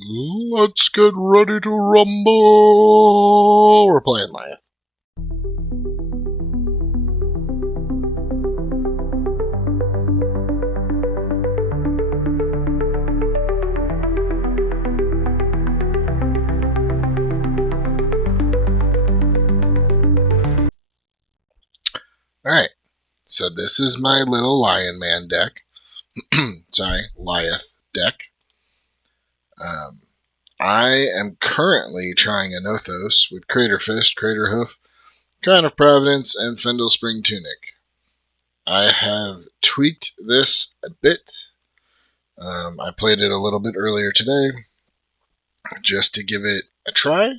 Let's get ready to rumble! We're playing Lyath. Alright, so this is my little Lion Man deck. Sorry, Lyath deck. I am currently trying a Nothos with Crater Fist, Crater Hoof, Crown of Providence, and Fendel Spring Tunic. I have tweaked this a bit. I played it a little bit earlier today just to give it a try.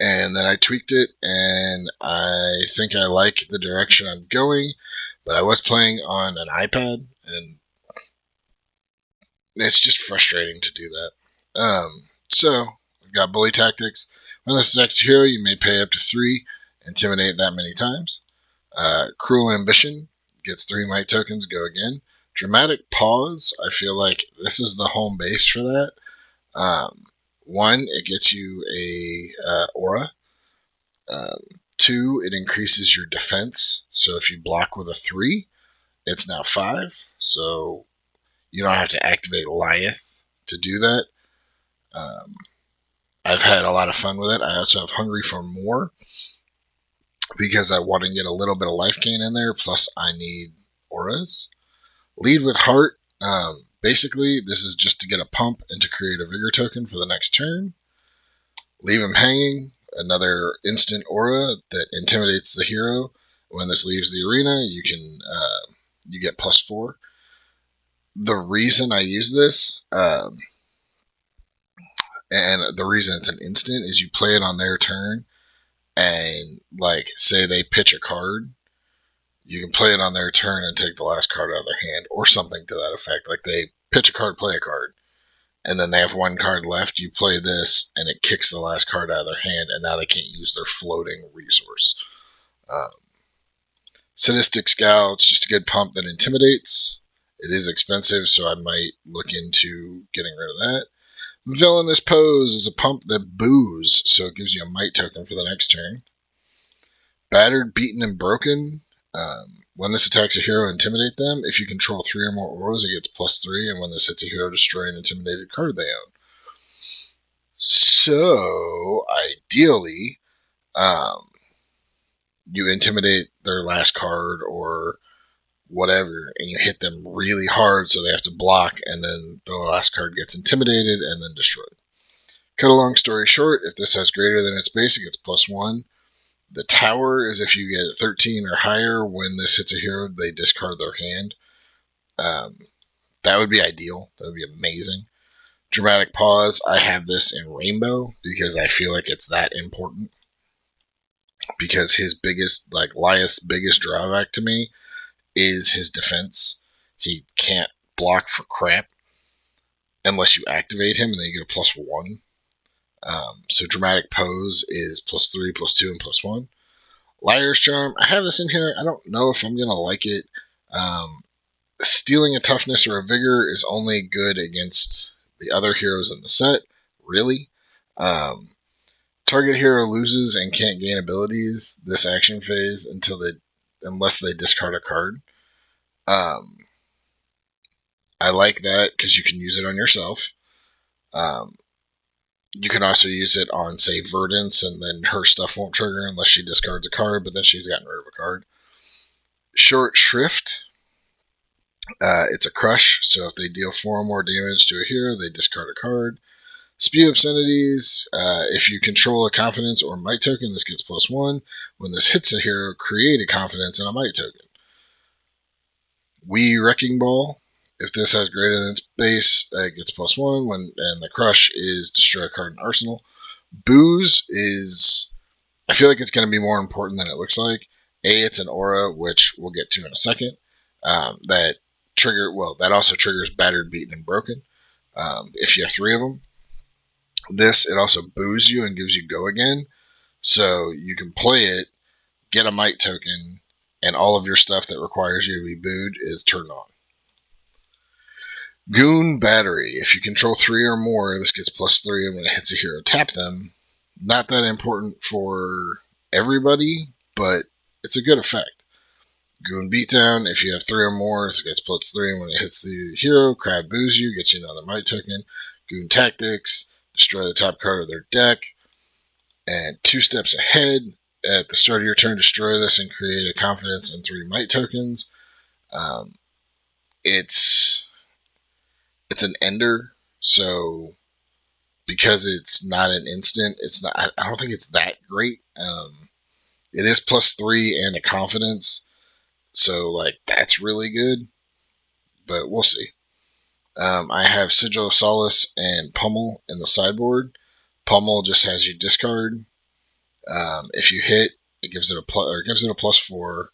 And then I tweaked it, and I think I like the direction I'm going. But I was playing on an iPad, and it's just frustrating to do that. So, we've got Bully Tactics. When this is X Hero, you may pay up to 3, intimidate that many times. Cruel Ambition gets 3 might tokens, go again. Dramatic Pause, I feel like this is the home base for that. 1, it gets you a aura. 2, it increases your defense. So if you block with a 3, it's now 5. So you don't have to activate Lyath to do that. I've had a lot of fun with it. I also have Hungry for More because I want to get a little bit of life gain in there. Plus, I need auras. Lead with Heart. Basically, this is just to get a pump and to create a Vigor token for the next turn. Leave him hanging. Another instant aura that intimidates the hero. When this leaves the arena, you can you get +4. The reason I use this, and the reason it's an instant, is you play it on their turn, and like say they pitch a card, you can play it on their turn and take the last card out of their hand, or something to that effect. Like they pitch a card, play a card, and then they have 1 card left. You play this, and it kicks the last card out of their hand, and now they can't use their floating resource. Sadistic Scowl, it's just a good pump that intimidates. It is expensive, so I might look into getting rid of that. Villainous Pose is a pump that boos, so it gives you a might token for the next turn. Battered, Beaten, and Broken. When this attacks a hero, intimidate them. If you control 3 or more auras, it gets +3, and when this hits a hero, destroy an intimidated card they own. So, ideally, you intimidate their last card or whatever, and you hit them really hard so they have to block, and then the last card gets intimidated and then destroyed. Cut a long story short, if this has greater than its base, it gets +1. The Tower is if you get 13 or higher, when this hits a hero, they discard their hand. That would be ideal. That would be amazing. Dramatic Pause, I have this in Rainbow because I feel like it's that important. Because his biggest, like Lyath's biggest drawback to me is his defense. He can't block for crap unless you activate him, and then you get a +1. So Dramatic Pose is +3, +2, and +1. Liar's Charm, I have this in here. I don't know if I'm going to like it. Stealing a Toughness or a Vigor is only good against the other heroes in the set, really. Target hero loses and can't gain abilities this action phase unless they discard a card. I like that because you can use it on yourself. You can also use it on, say, Verdance, and then her stuff won't trigger unless she discards a card, but then she's gotten rid of a card. Short Shrift. It's a crush, so if they deal 4 or more damage to a hero, they discard a card. Spew Obscenities. If you control a Confidence or Might token, this gets +1. When this hits a hero, create a Confidence and a Might token. Wrecking Ball. If this has greater than its base, it gets +1. And the crush is destroy a card in Arsenal. Booze is, I feel like it's going to be more important than it looks like. It's an aura, which we'll get to in a second. That also triggers Battered, Beaten, and Broken. If you have 3 of them. It also boos you and gives you go again. So you can play it, get a might token, and all of your stuff that requires you to be booed is turned on. Goon Battery. If you control 3 or more, this gets +3, and when it hits a hero, tap them. Not that important for everybody, but it's a good effect. Goon Beatdown. If you have 3 or more, it gets +3, and when it hits the hero, Crowd boos you, gets you another might token. Goon Tactics. Destroy the top card of their deck. And 2 steps ahead, at the start of your turn, destroy this and create a confidence and 3 might tokens. Um, it's an ender, so because it's not an instant, it's not. I don't think it's that great. It is +3 and a confidence, so like that's really good. But we'll see. I have Sigil of Solace and Pummel in the sideboard. Pummel just has you discard. If you hit, it gives it a +4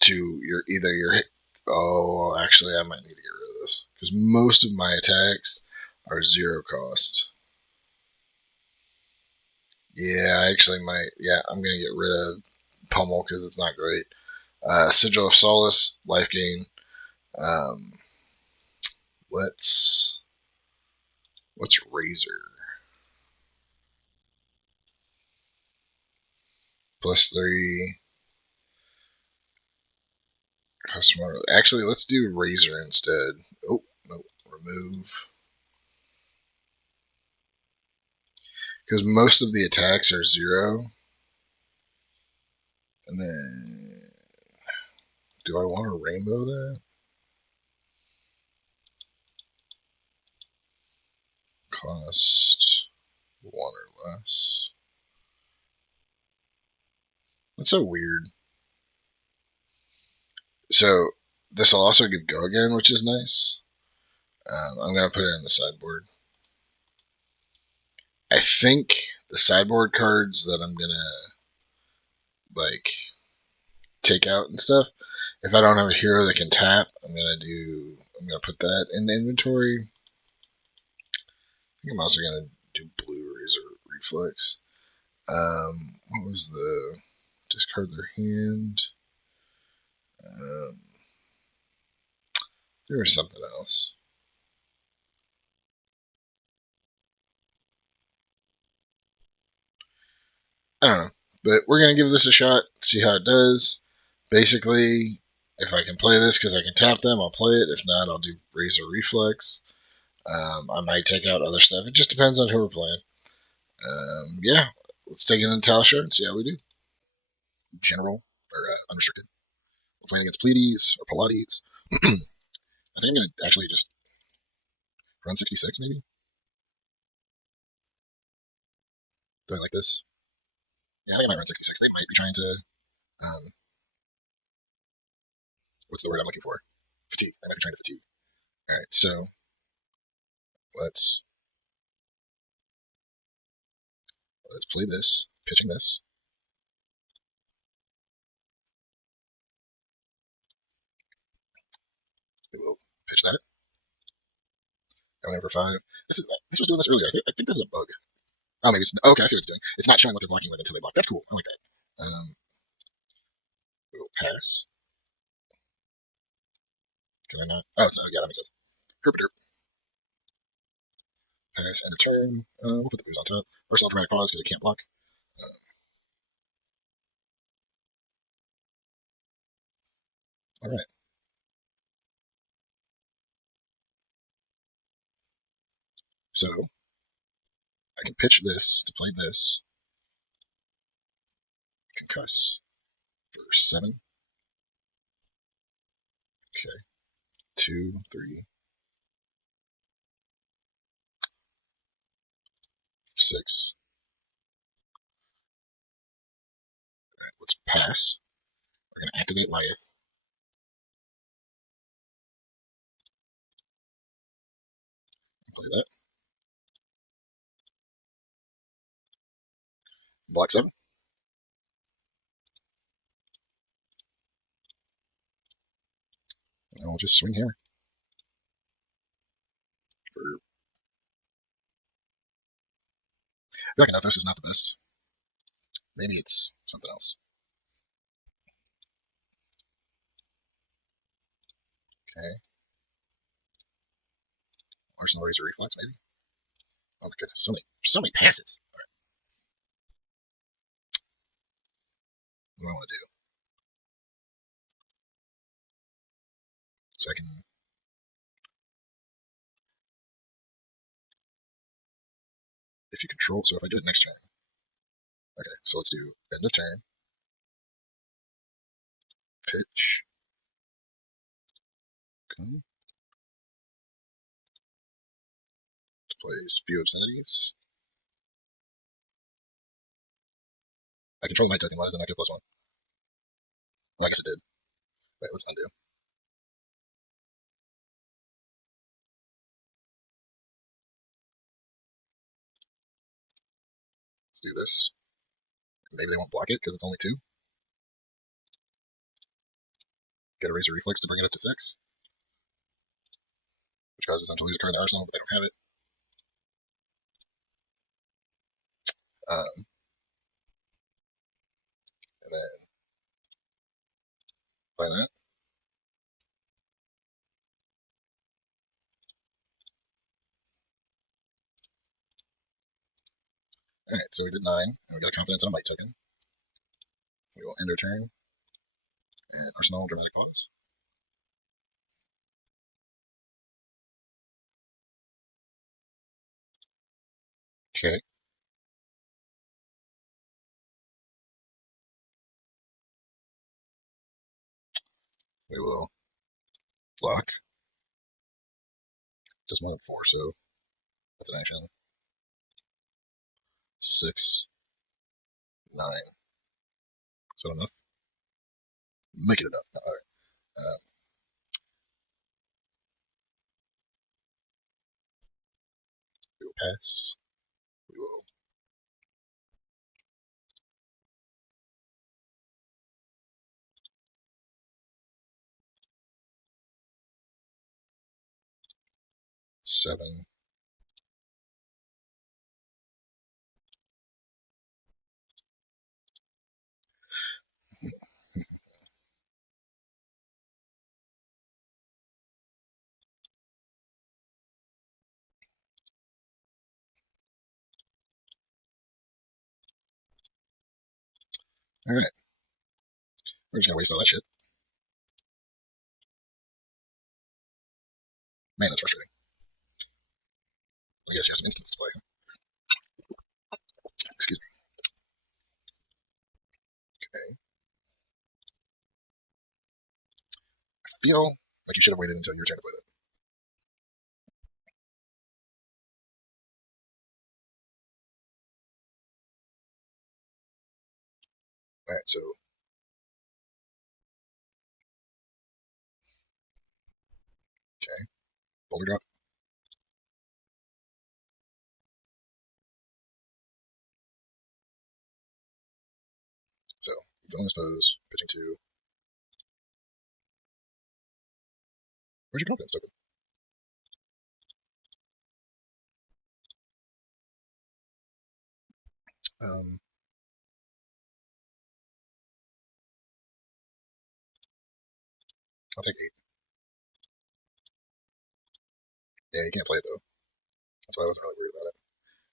to your hit. Oh, actually, I might need to get rid of this because most of my attacks are 0 cost. Yeah, I actually might. Yeah, I'm gonna get rid of Pummel because it's not great. Sigil of Solace, life gain. Um, let's Razor +3. Customer. Actually, let's do Razor instead. Oh no, remove because most of the attacks are 0. And then, do I want to rainbow that? Cost 1 or less. That's so weird. So this will also give go again, which is nice. I'm gonna put it in the sideboard. I think the sideboard cards that I'm gonna like take out and stuff. If I don't have a hero that can tap, I'm gonna put that in the inventory. I think I'm also gonna do blue razor reflex. What was the discard their hand? Um, there was something else. I don't know, but we're gonna give this a shot, see how it does. Basically, if I can play this because I can tap them, I'll play it. If not, I'll do razor reflex. I might take out other stuff. It just depends on who we're playing. Yeah, let's take it into Talishar and see how we do. General or unrestricted. We're playing against Pleiades or Pilates. I think I'm gonna actually just run 66 maybe. Do I like this? Yeah, I think I might run 66. They might be trying to. Um, what's the word I'm looking for? Fatigue. They might be trying to fatigue. All right, so let's play this. Pitching this. We will pitch that. Going over 5. This was doing this earlier. I think this is a bug. Oh, maybe it's okay. I see what it's doing. It's not showing what they're blocking with until they block. That's cool. I like that. We will pass. Can I not? Oh, yeah, that makes sense. Herpader. Pass and a turn. We'll put the booze on top. Versatile dramatic pause because it can't block. All right. So I can pitch this to play this. Concuss for 7. Okay. 2, 3, 6. Let's pass. We're going to activate Lyath. Play that. Block 7. And we'll just swing here. For Yakanathos is not the best. Maybe it's something else. Okay. Arsenal Razor Reflex, maybe. Oh my goodness, so many passes. All right, what do I want to do? So I can, if you control. So if I do it next turn, okay. So let's do end of turn, pitch. Okay. To play Spew Obscenities. I control my token. Why does it not get +1? Well, I guess it did. Wait, let's undo. Let's do this. Maybe they won't block it because it's only 2. Get a Razor Reflex to bring it up to 6, which causes them to lose a card in the arsenal, but they don't have it. Um, and then by that. Alright, so we did 9, and we got a confidence on a might token. We will end our turn, and Arsenal Dramatic Pause. Okay. We will block. Just more than 4, so that's an action. 6, 9. Is that enough? Make it enough. No, alright. We will pass. We will 7. Alright. We're just gonna waste all that shit. Man, that's frustrating. I guess you have some instants to play. Excuse me. Okay. I feel like you should have waited until your turn to play that. Alright, so okay. Boulder drop. So villainous pose, pitching 2. Where's your confidence token? Um I'll take 8. Yeah, you can't play it though. That's why I wasn't really worried about it.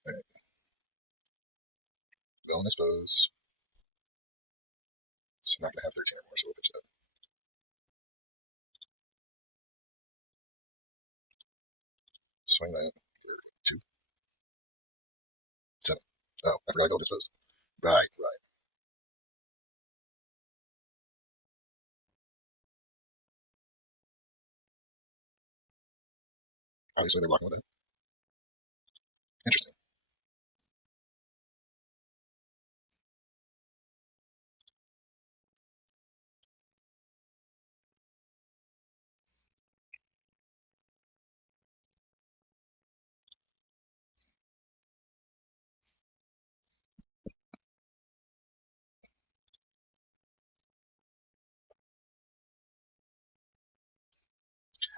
Alright. Villainous pose. So I'm not gonna have 13 or more, so we'll pitch that. Swing that for 2. 7. Oh, I forgot I go dispose. Right, right. Obviously they're blocking with it. Interesting.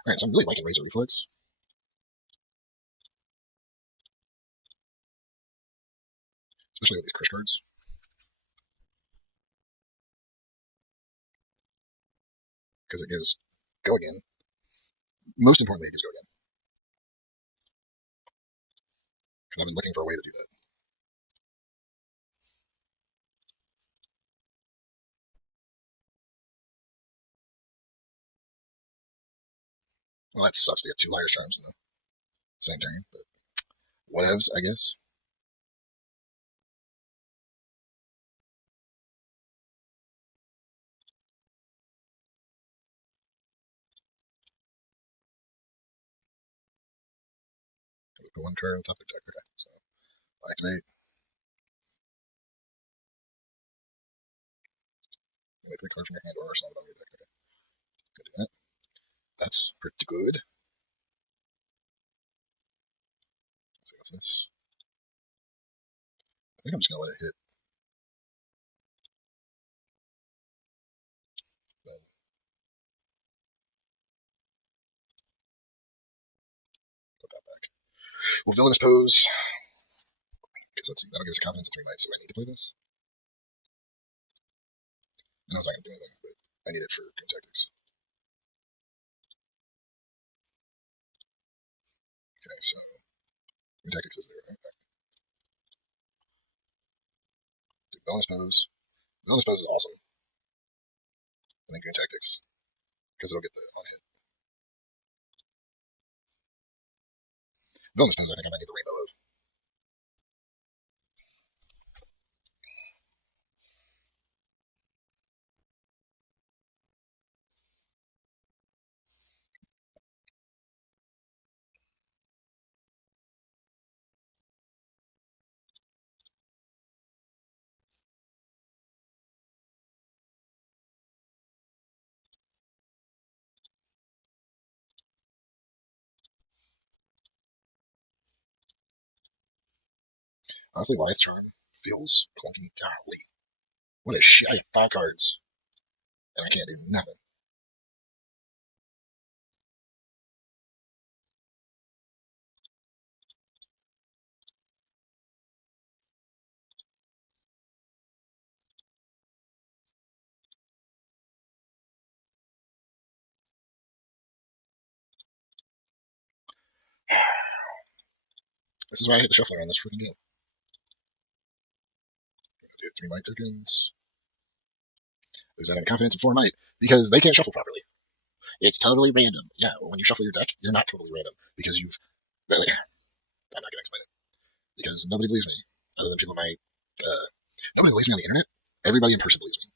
Alright, so I'm really liking Razor Reflex. Especially with these crush cards. Because it gives go again. Most importantly, it gives go again. I've been looking for a way to do that. Well, that sucks to get two Liar's Charms in the same turn, but whatevs, I guess. Put one card on top of the deck. Okay, so activate. Make a card from your hand or something on your deck. Okay, good do that. That's pretty good. Let's see what's this. I think I'm just gonna let it hit. Then put that back. Well, villainous pose. Because let's see, that'll give us confidence in 3 nights. So I need to play this. And I was not gonna do anything, but I need it for Green Tactics. Okay, so Green Tactics is there, right? Do villainous pose. Villainous pose is awesome. I think Green Tactics because it'll get the on hit. Villainous pose, I think I might need the rainbow of. Honestly, Lyath Charm feels clunky. Golly, what a shit! I have 5 cards and I can't do nothing. This is why I hit the shuffler on this freaking game. Do 3 might tokens. Lose that any confidence in 4 might because they can't shuffle properly. It's totally random. Yeah, when you shuffle your deck, you're not totally random because you've. I'm not gonna explain it because nobody believes me other than people on my. Nobody believes me on the internet. Everybody in person believes me.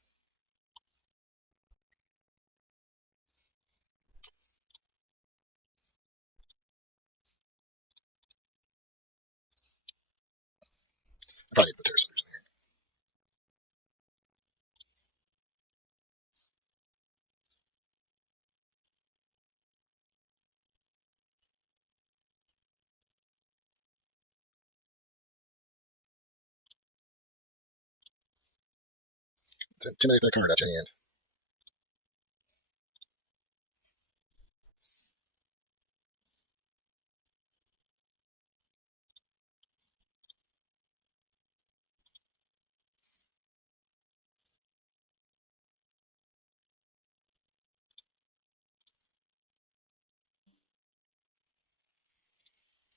I probably need to put Terra Cinders in here. To intimidate that card out your hand.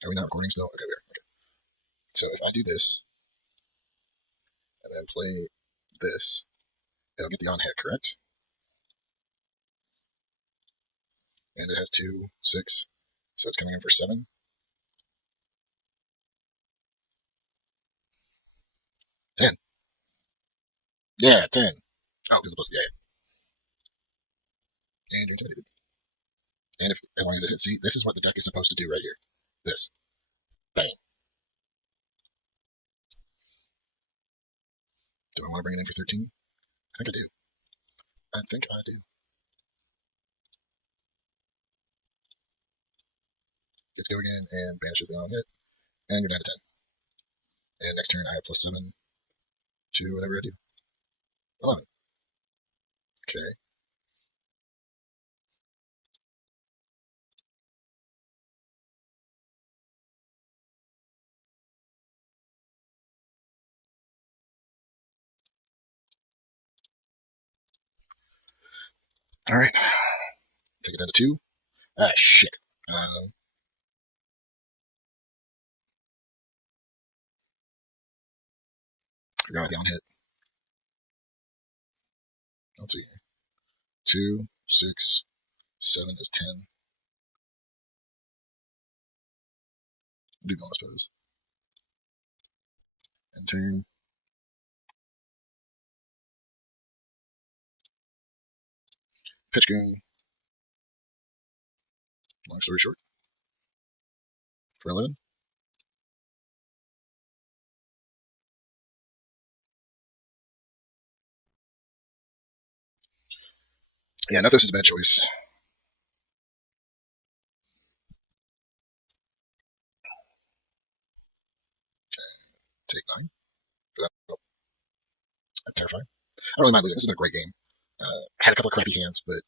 Are we not recording still? Okay, we are. Okay. So if I do this and then play this, it'll get the on hit, correct? And it has 2, 6, so it's coming in for 7. 10. Yeah, 10. Oh, because it's supposed to, yeah. And you're intimidated. And if, as long as it hits, see, this is what the deck is supposed to do right here. This. Bang. Do I want to bring it in for 13? I think I do. I think I do. Gets go again and banishes the on hit. And you're down to 10. And next turn I have +7 to whatever I do. 11. Okay. Alright. Take it down to 2. Ah, shit. Forgot about the on hit. Let's see. 2, 6, 7 is 10. Do bonus pose. And turn. Pitch goon. Long story short. For 11. Yeah, Nethos is a bad choice. Take 9. But that's terrifying. I don't really mind losing. This has been a great game. Had a couple of crappy hands, but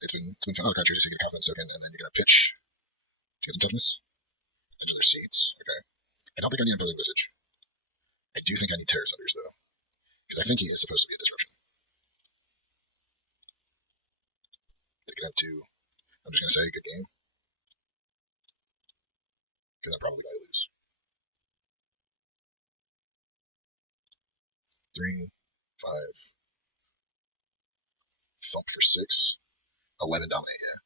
it's been fun. Oh, the country just to get a confidence token, and then you're gonna pitch to get some toughness. Into their seats. Okay. I don't think I need a building visage. I do think I need Terror Sunders though, because I think he is supposed to be a disruption. Take it out to. I'm just gonna say good game, because I'm probably gonna lose. 3, 5, thump for 6, 11 dominate. Yeah.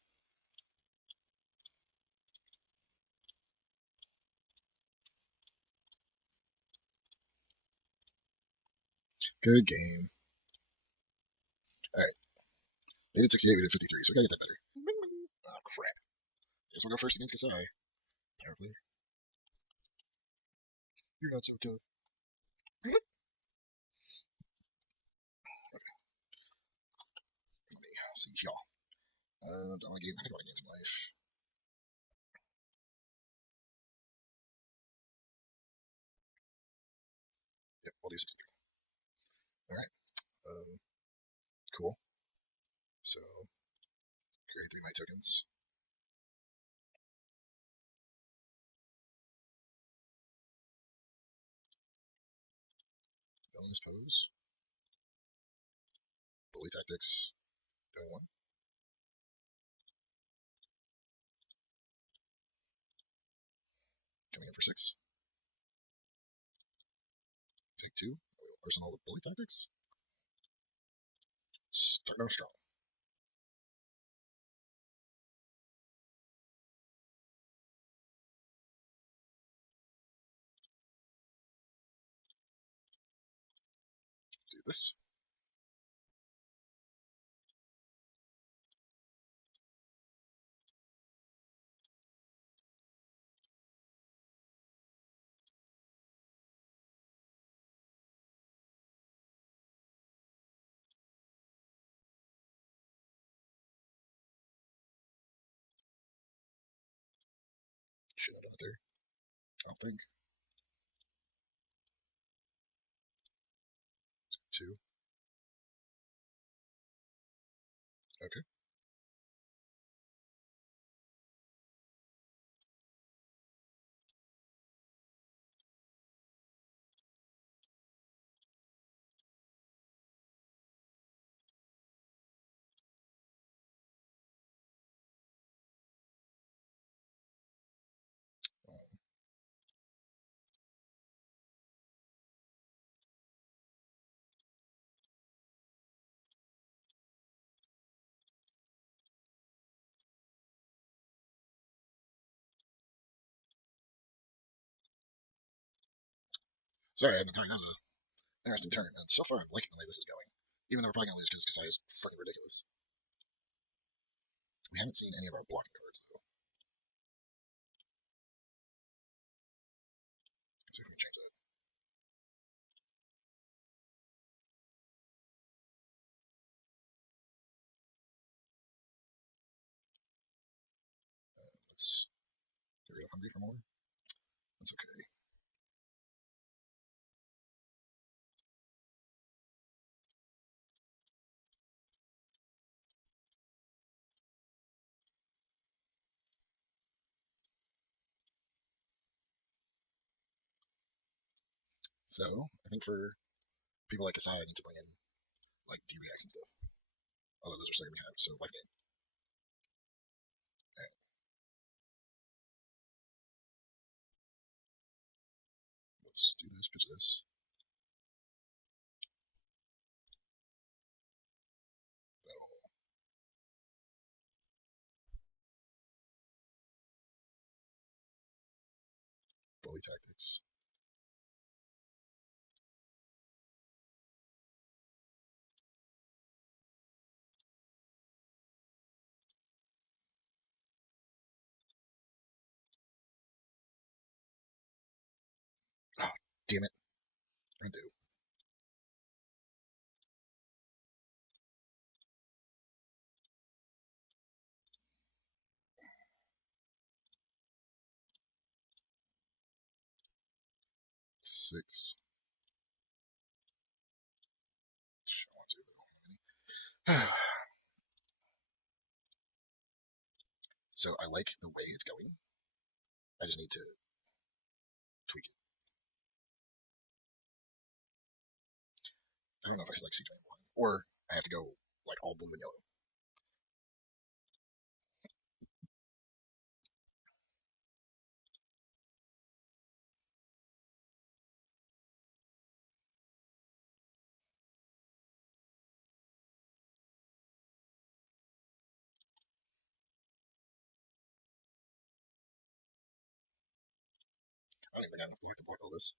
Good game. All right. They did 68. We did 53. So we gotta get that better. Oh crap. Guess we'll go first against Kasai. Power play. You're not so tough. Let me see y'all. I want to gain. I think I want to gain some life. Yep, we'll do 63. All right. Cool. So create 3 might tokens. Bonus pose. Bully tactics. Doing 1. Coming in for 6. Take 2. Arsenal with bully tactics. Start off strong. Do this. Should have done it there. I don't think. 2. Okay. Sorry, I've been talking. That was an interesting turn. And so far, I'm liking the way this is going. Even though we're probably going to lose because Kasai is fucking ridiculous. We haven't seen any of our blocking cards, though. Let's see if we can change that. Let's get rid of Hungry for more. That's okay. So, I think for people like Kasai, I need to bring in, like, D-Reacts and stuff. Although those are still going to be have, so life game. And let's do this, pitch this. bully tactics. Oh, damn it. I do. Six. So I like the way it's going. I just need to tweak it. I don't know if I select CJ one or I have to go like all blue and yellow. I don't even have enough block to block all this.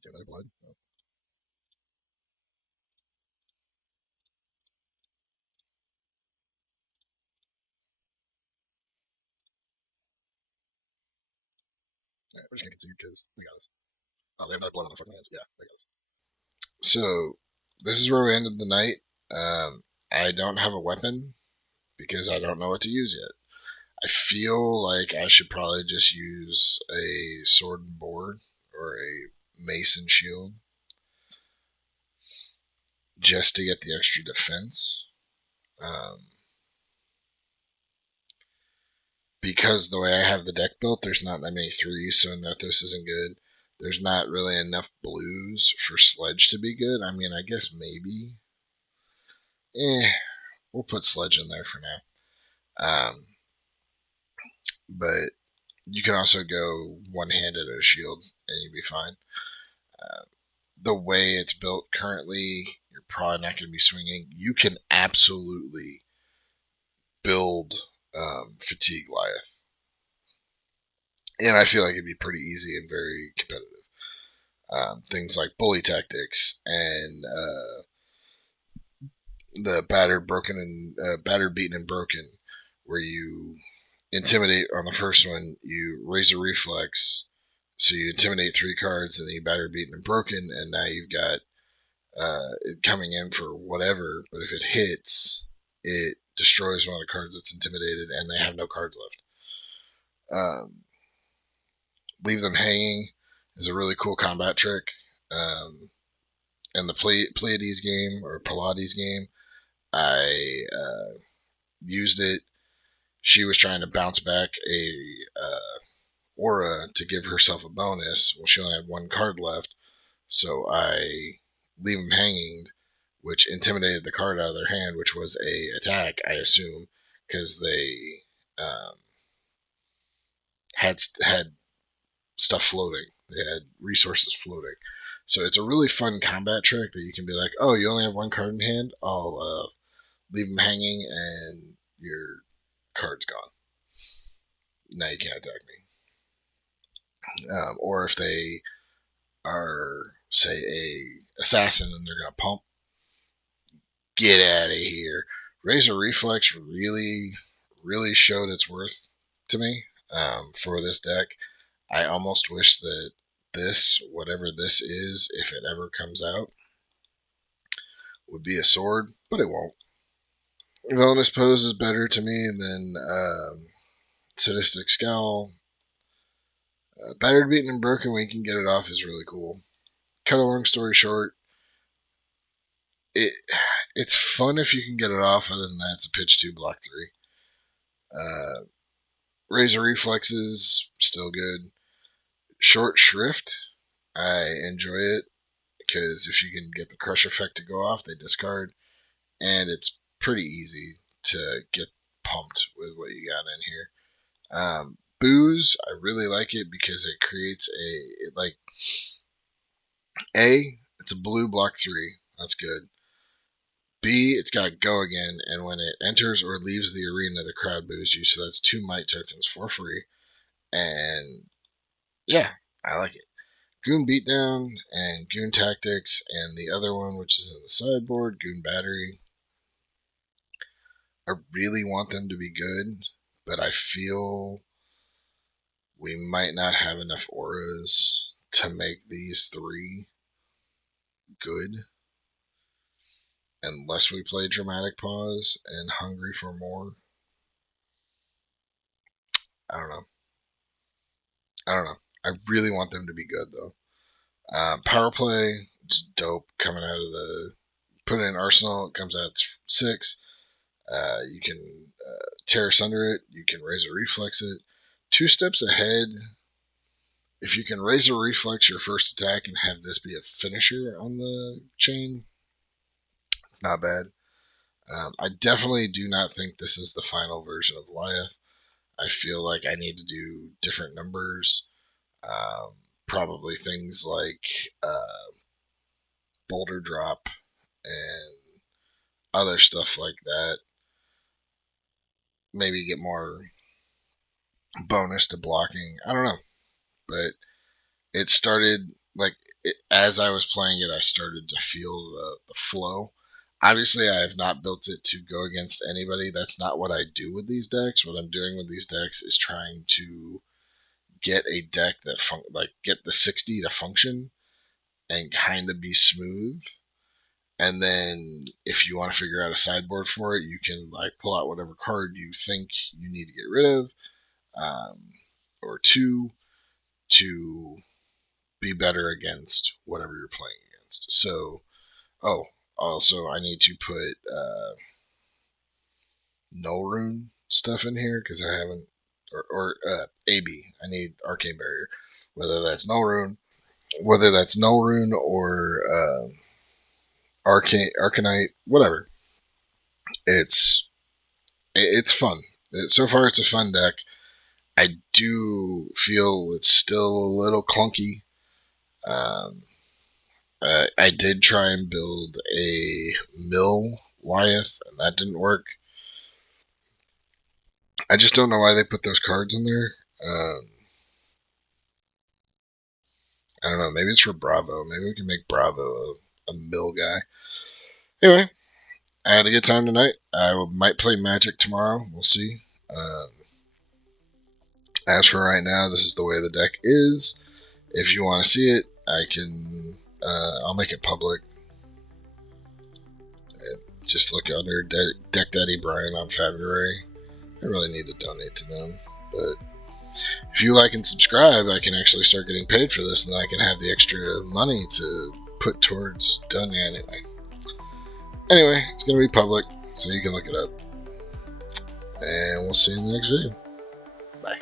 Get another blood. Oh. Yeah, we're just gonna concede because they got us. Oh, they have another blood on their fucking hands. Yeah, they got us. So this is where we ended the night. I don't have a weapon because I don't know what to use yet. I feel like I should probably just use a sword and board or a mace and shield just to get the extra defense. Um, because the way I have the deck built, there's not that many threes, so Nothos isn't good. There's not really enough blues for Sledge to be good. I mean, I guess maybe. We'll put Sledge in there for now. But you can also go one-handed or shield, and you'd be fine. Uh, the way it's built currently, you're probably not going to be swinging. You can absolutely build fatigue Lyath, and I feel like it'd be pretty easy and very competitive. Things like bully tactics and the battered, broken, and battered, beaten, and broken, where you intimidate on the first one, you raise a reflex, so you intimidate three cards, and then you batter, beaten, and broken, and now you've got it coming in for whatever. But if it hits, it destroys one of the cards that's intimidated, and they have no cards left. Leave them hanging is a really cool combat trick. In the Pleiades game or Pilates game, I used it. She was trying to bounce back a aura to give herself a bonus. Well, she only had one card left, so I leave them hanging, which intimidated the card out of their hand, which was a attack, I assume, because they had stuff floating. They had resources floating. So it's a really fun combat trick that you can be like, oh, you only have one card in hand. I'll leave them hanging, and your card's gone. Now you can't attack me. Or if they are, say, a assassin and they're gonna pump, get out of here. Razor Reflex really showed its worth to me for this deck. I almost wish that this, whatever this is, if it ever comes out, would be a sword, but it won't. Villainous Pose is better to me than Sadistic Scowl. Battered, Beaten, and Broken, when you can get it off, is really cool. Cut a long story short, it's fun if you can get it off. Other than that, it's a pitch 2, block 3. Razor reflexes, still good. Short shrift, I enjoy it because if you can get the crush effect to go off, they discard, and it's pretty easy to get pumped with what you got in here. Booze, I really like it because it creates it's a blue block 3. That's good. B, it's got go again, and when it enters or leaves the arena, the crowd boos you. So that's 2 might tokens for free. And yeah, I like it. Goon Beatdown and Goon Tactics, and the other one, which is in the sideboard, Goon Battery. I really want them to be good, but I feel we might not have enough auras to make these 3 good unless we play Dramatic Pause and Hungry for More. I don't know. I really want them to be good, though. Power Play, just dope, coming out of the... Put it in Arsenal, it comes out 6. You can tear asunder it. You can Razor Reflex it. 2 steps ahead. If you can Razor Reflex your first attack and have this be a finisher on the chain, it's not bad. I definitely do not think this is the final version of Lyath. I feel like I need to do different numbers. Probably things like Boulder Drop and other stuff like that. Maybe get more bonus to blocking. I don't know. But it started, as I was playing it, I started to feel the flow. Obviously, I have not built it to go against anybody. That's not what I do with these decks. What I'm doing with these decks is trying to get a deck that get the 60 to function and kind of be smooth. And then if you want to figure out a sideboard for it, you can pull out whatever card you think you need to get rid of, or 2 to be better against whatever you're playing against. So, also I need to put Null Rune stuff in here because I haven't, or AB. I need Arcane Barrier, whether that's Null Rune or Arcanite, whatever. It's fun. So far, it's a fun deck. I do feel it's still a little clunky. I did try and build a mill Lyath, and that didn't work. I just don't know why they put those cards in there. I don't know. Maybe it's for Bravo. Maybe we can make Bravo a mill guy. Anyway, I had a good time tonight. I might play Magic tomorrow. We'll see. As for right now, this is the way the deck is. If you want to see it, I can. I'll make it public. Just look under Deck Daddy Brian on February. I really need to donate to them, but if you like and subscribe, I can actually start getting paid for this, and then I can have the extra money to put towards donating anyway. Anyway, it's going to be public, so you can look it up. And we'll see you in the next video. Bye.